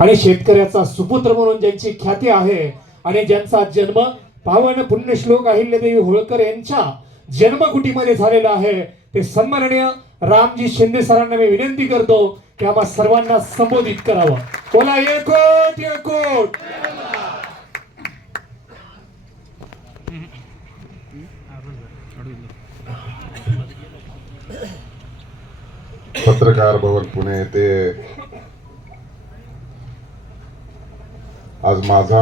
आणि शेतकऱ्याचा सुपुत्र म्हणून ज्यांची ख्याती आहे आणि ज्यांचा जन्म पावन पुण्यश्लोक अहिल्यादेवी होळकर यांच्या जन्मकुटीमध्ये झालेला आहे ते सन्माननीय रामजी शिंदे सरांना मी विनंती करतो की आम्हा सर्वांना संबोधित करावं. बोला एकोट एकोट. पत्रकार भवन पुणे येथे आज माझा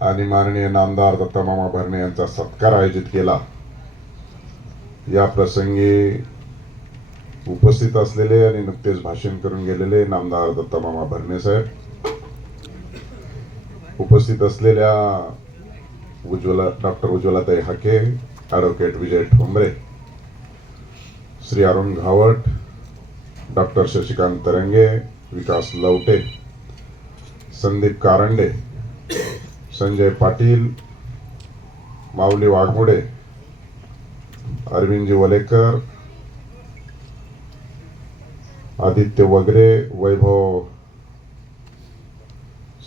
आणि माननीय नामदार दत्तामामा भरणे यांचा सत्कार आयोजित केला. या प्रसंगी उपस्थित असलेले आणि नुकतेच भाषण करून गेलेले नामदार दत्तामामा भरणे साहेब उपस्थित असलेल्या उज्ज्वला डॉक्टर उज्ज्वलाताई हाके ॲडव्होकेट विजय ठोंबरे श्री अरुण घावट डॉक्टर शशिकांत तरंगे विकास लवटे संदीप कारंडे संजय पाटील माऊली वाघमोडे अरविंदजी वलेकर आदित्य वगरे वैभव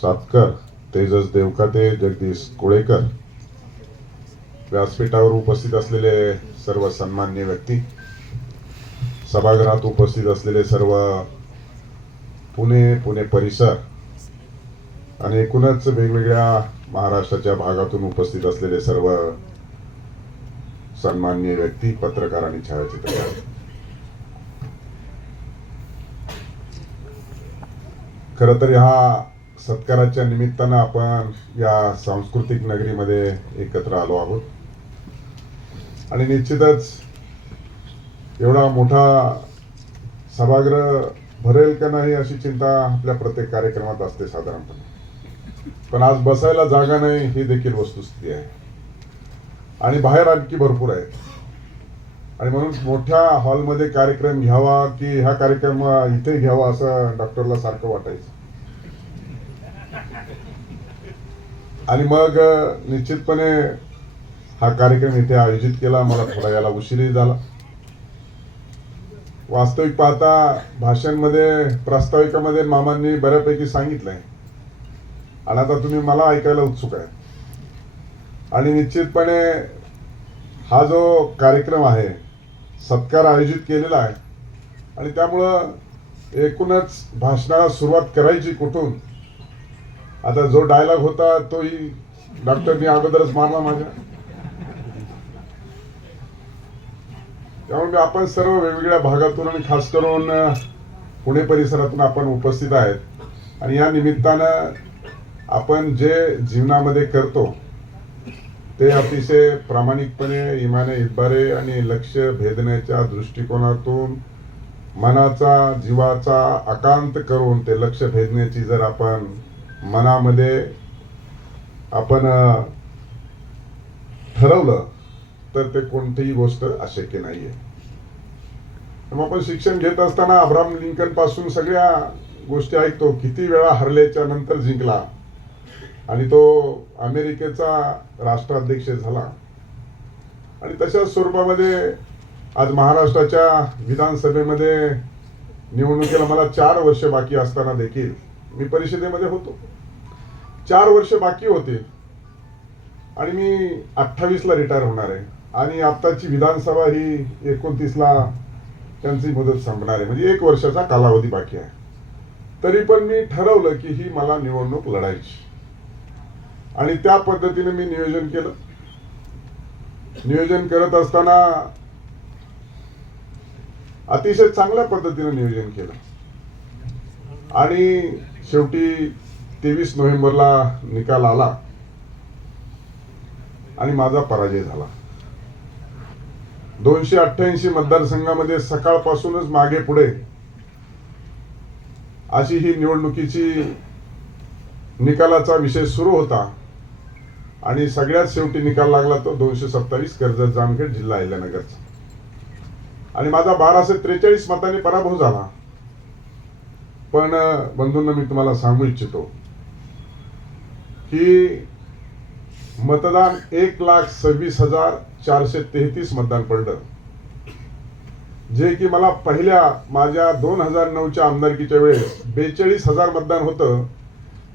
सातकर तेजस देवकाते जगदीश कुळेकर. व्यासपीठावर उपस्थित असलेले सर्व सन्मान्य व्यक्ती सभागृहात उपस्थित असलेले सर्व पुणे पुणे परिसर आणि एकूणच वेगवेगळ्या महाराष्ट्राच्या भागातून उपस्थित असलेले सर्व सन्माननीय व्यक्ती पत्रकार आणि छायाचित्रकार. खर तर ह्या सत्काराच्या निमित्तानं आपण या सांस्कृतिक नगरीमध्ये एकत्र आलो आहोत. आणि निश्चितच एवढा मोठा सभागृह भरेल का नाही अशी चिंता आपल्या प्रत्येक कार्यक्रमात असते साधारणपणे. पण आज बसायला जागा नाही ही देखील वस्तुस्थिती आहे. आणि बाहेर आणखी भरपूर आहेत. आणि म्हणून मोठ्या हॉलमध्ये कार्यक्रम घ्यावा की ह्या कार्यक्रम इथे घ्यावा असं डॉक्टरला सारखं वाटायचं. आणि मग निश्चितपणे हा कार्यक्रम इथे आयोजित केला मला थोडा याला उशीरही झाला. वास्तविक पाहता भाषणमध्ये प्रास्ताविकामध्ये मामांनी बऱ्यापैकी सांगितलंय. आणि आता तुम्ही मला ऐकायला उत्सुक आहे. आणि निश्चितपणे हा जो कार्यक्रम आहे सत्कार आयोजित केलेला आहे आणि त्यामुळं एकूणच भाषणाला सुरुवात करायची कुठून? आता जो डायलॉग होता तोही डॉक्टरनी अगोदरच मारला माझ्या. त्यामुळे आपण सर्व वेगवेगळ्या भागातून आणि खास करून पुणे परिसरातून आपण उपस्थित आहेत. आणि या निमित्तानं आपण जे जीवनामध्ये करतो ते अतिशय प्रामाणिकपणे इमाने इतबारे आणि लक्ष भेदण्याच्या दृष्टिकोनातून मनाचा जीवाचा आकांत करून ते लक्ष भेदण्याची जर आपण मनामध्ये आपण ठरवलं तर ते कोणतीही गोष्ट अशक्य नाहीये. मग आपण शिक्षण घेत असताना अब्राम लिंकनपासून सगळ्या गोष्टी ऐकतो. किती वेळा हरल्याच्या नंतर जिंकला. आणि तो अमेरिकेचा राष्ट्राध्यक्ष झाला. आणि तशाच स्वरूपामध्ये आज महाराष्ट्राच्या विधानसभेमध्ये निवडणुकीला मला चार वर्ष बाकी असताना देखील मी परिषदेमध्ये होतो. चार वर्ष बाकी होते. आणि मी अठ्ठावीसला रिटायर होणार आहे. आणि आत्ताची विधानसभा ही एकोणतीसला त्यांची मुदत संपणार आहे. म्हणजे एक वर्षाचा कालावधी बाकी आहे. तरी पण मी ठरवलं की ही मला निवडणूक लढायची. आणि त्या पद्धतीने मी नियोजन केलं. नियोजन करत असताना अतिशय चांगल्या पद्धतीने नियोजन केलं. आणि शेवटी तेवीस नोव्हेंबरला निकाल आला. आणि माझा पराजय झाला. दोनशे अठ्ठ्याऐंशी मतदारसंघामध्ये सकाळपासूनच मागे पुढे अशी ही निवडणुकीची निकालाचा विषय सुरू होता. आणि सगळ्यात शेवटी निकाल लागला तो दोनशे सत्तावीस कर्जत जामखेड जिल्हा अहिल्यानगरचा आणि माझा बाराशे त्रेचाळीस मतांनी पराभव झाला. पण बंधूंना मी तुम्हाला सांगू इच्छितो की मतदान एक लाख सव्वीस हजार चारशे तेहतीस मतदान पडलं. जे की मला पहिल्या माझ्या दोन हजार नऊच्या आमदारकीच्या वेळेस बेचाळीस हजार मतदान होतं.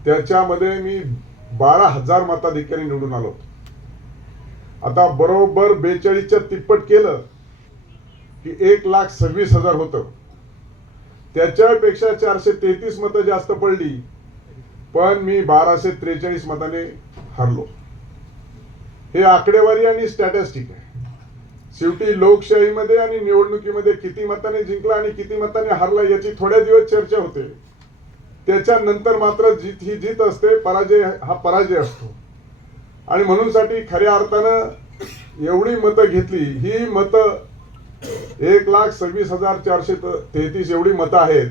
त्याच्यामध्ये मी बारा हजार मताधिकारी निवडून आलो. आता बरोबर बेचाळीसच्या तिप्पट केलं की एक लाख सव्वीस हजार होतं. त्याच्यापेक्षा चारशे तेहतीस मतं जास्त पडली पण मी बाराशे त्रेचाळीस मताने हरलो. हे आकडेवारी आणि स्टॅटिस्टिक आहे. शेवटी लोकशाहीमध्ये आणि निवडणुकीमध्ये किती मताने जिंकला आणि किती मताने हरला याची थोड्या दिवस चर्चा होते. त्याच्यानंतर मात्र जीत ही जीत असते पराजय हा पराजय असतो. आणि म्हणून साठी खऱ्या अर्थानं एवढी मतं घेतली ही मतं एक लाख सव्वीस हजार चारशे तेहतीस एवढी मतं आहेत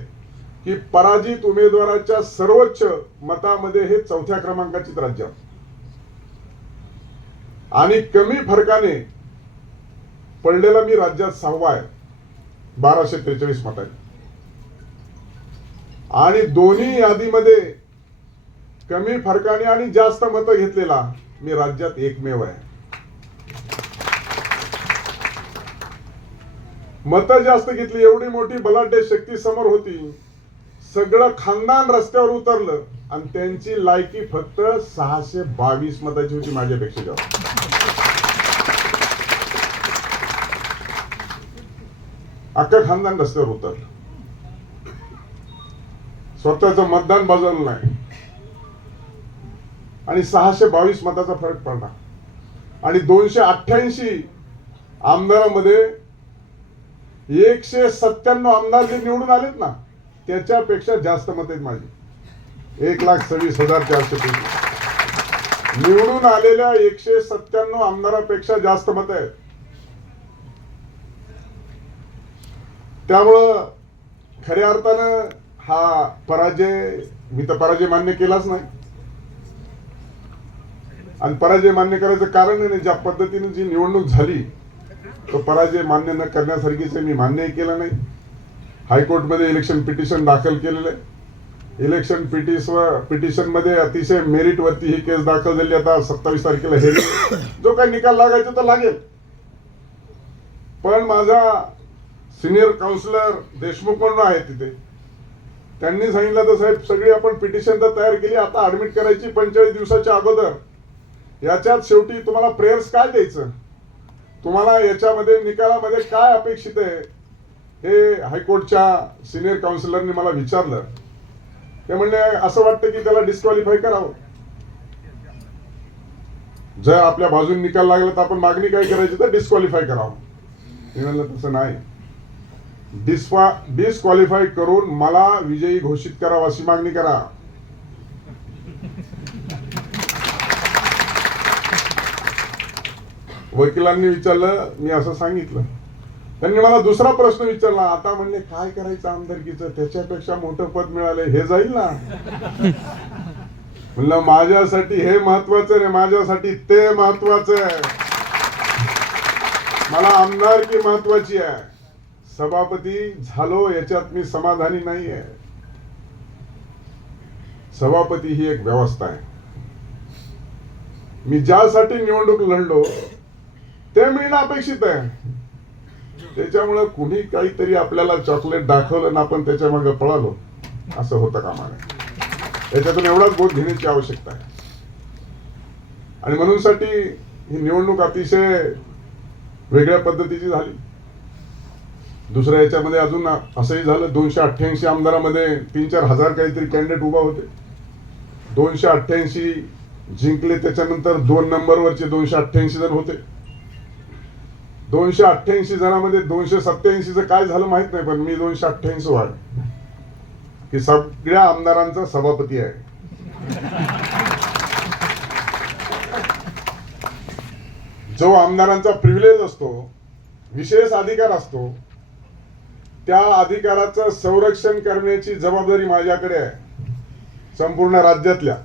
की पराजित उमेदवाराच्या सर्वोच्च मतामध्ये हे चौथ्या क्रमांकाचीच राज्य आणि कमी फरकाने पडलेला मी राज्यात सहावा आहे बाराशे त्रेचाळीस मतांनी. आणि दोन्ही यादीमध्ये कमी फरकाने आणि जास्त मतं घेतलेला मी राज्यात एकमेव आहे. मतं जास्त घेतली एवढी मोठी बलाढ्य शक्ती समोर होती. सगळं खानदान रस्त्यावर उतरलं आणि त्यांची लायकी फक्त सहाशे बावीस मताची होती माझ्यापेक्षा जास्त. अख्खं खानदान रस्त्यावर उतरलं. स्वतःचं मतदान बजावलं नाही. आणि सहाशे बावीस मताचा फरक पडला. आणि दोनशे अठ्ठ्याऐंशी आमदारामध्ये एकशे सत्त्याण्णव आमदार जे निवडून आलेत ना त्याच्यापेक्षा जास्त मत आहेत माझी. एक लाख सव्वीस हजार चारशे निवडून आलेल्या एकशे सत्त्याण्णव आमदारापेक्षा जास्त मत आहेत. त्यामुळं खऱ्या अर्थानं हा पराजय मी तर पराजय मान्य केलाच नाही. आणि पराजय मान्य करायचं कारण नाही ज्या पद्धतीने जी निवडणूक झाली तो पराजय मान्य न करण्यासारखीच मी मान्यही केला नाही. हायकोर्टमध्ये इलेक्शन पिटिशन दाखल केलेलं आहे. इलेक्शन पिटिशन पिटिशनमध्ये अतिशय मेरिटवरती ही केस दाखल झाली. आता सत्तावीस तारखेला हे जो काही निकाल लागायचा तो लागेल. पण माझा सिनियर काउन्सिलर देशमुख म्हणून आहे तिथे. त्यांनी सांगितलं तर साहेब सगळी आपण पिटिशन तर तयार केली आता ऍडमिट करायची पंचेचाळीस दिवसाच्या अगोदर. याच्यात शेवटी तुम्हाला प्रेयर्स काय द्यायचं? तुम्हाला याच्यामध्ये निकालामध्ये काय अपेक्षित आहे? हे हायकोर्टच्या सिनियर काउन्सिलरने मला विचारलं. ते म्हणले असं वाटतं की त्याला डिस्क्वालिफाय करावं. जर आपल्या बाजून निकाल लागला तर आपण मागणी काय करायची तर डिस्क्वालिफाय करावं. मी म्हणलं तसं नाही. डिस्फा डिस्क्वालिफाय करून मला विजयी घोषित करावा अशी मागणी करा. वकिलांनी विचारलं मी असं सांगितलं. त्यांनी मला दुसरा प्रश्न विचारला आता म्हणले काय करायचं आमदारकीचं? त्याच्यापेक्षा मोठं पद मिळालं हे जाईल ना? म्हणलं माझ्यासाठी हे महत्वाचं रे माझ्यासाठी ते महत्वाचं आहे. मला आमदारकी महत्वाची आहे. सभापती झालो याच्यात मी समाधानी नाही आहे सभापती ही एक व्यवस्था आहे. मी ज्यासाठी निवडणूक लढलो ते मिळणं अपेक्षित आहे. त्याच्यामुळं कुणी काहीतरी आपल्याला चॉकलेट दाखवलं ना आपण त्याच्यामागे पळालो असं होतं कामा नये याच्यातून एवढाच बोध घेण्याची आवश्यकता आहे. आणि म्हणून साठी ही निवडणूक अतिशय वेगळ्या पद्धतीची झाली. दुसऱ्या याच्यामध्ये अजून असंही झालं दोनशे अठ्ठ्याऐंशी आमदारामध्ये तीन चार हजार काहीतरी कॅन्डिडेट उभा होते. दोनशे अठ्ठ्याऐंशी जिंकले त्याच्यानंतर दोन नंबरवरचे दोनशे अठ्ठ्याऐंशी जण होते. दोनशे अठ्ठ्याऐंशी जणांमध्ये दोनशे सत्त्याऐंशीचं काय झालं माहीत नाही पण मी दोनशे अठ्ठ्याऐंशी वाढ की सगळ्या आमदारांचा सभापती आहे. जो आमदारांचा प्रिव्हिलेज असतो विशेष अधिकार असतो त्या अधिकाराचं संरक्षण करण्याची जबाबदारी माझ्याकडे आहे. संपूर्ण राज्यातल्या.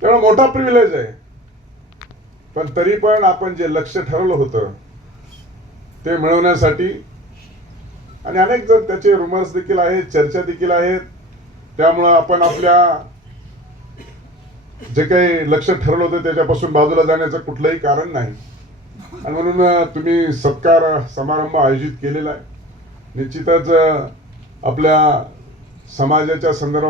त्यामुळे मोठा प्रिव्हिलेज आहे. पण तरी पण आपण जे लक्ष ठरवलं होतं ते मिळवण्यासाठी आणि अनेक जण त्याचे रुमर्स देखील आहेत चर्चा देखील आहेत. त्यामुळं आपण आपल्या जे काही लक्ष ठरवलं होतं त्याच्यापासून बाजूला जाण्याचं कुठलंही कारण नाही. आणि म्हणून तुम्ही सत्कार समारंभ आयोजित केलेला आहे. निश्चितच आपल्या समाजाच्या संदर्भात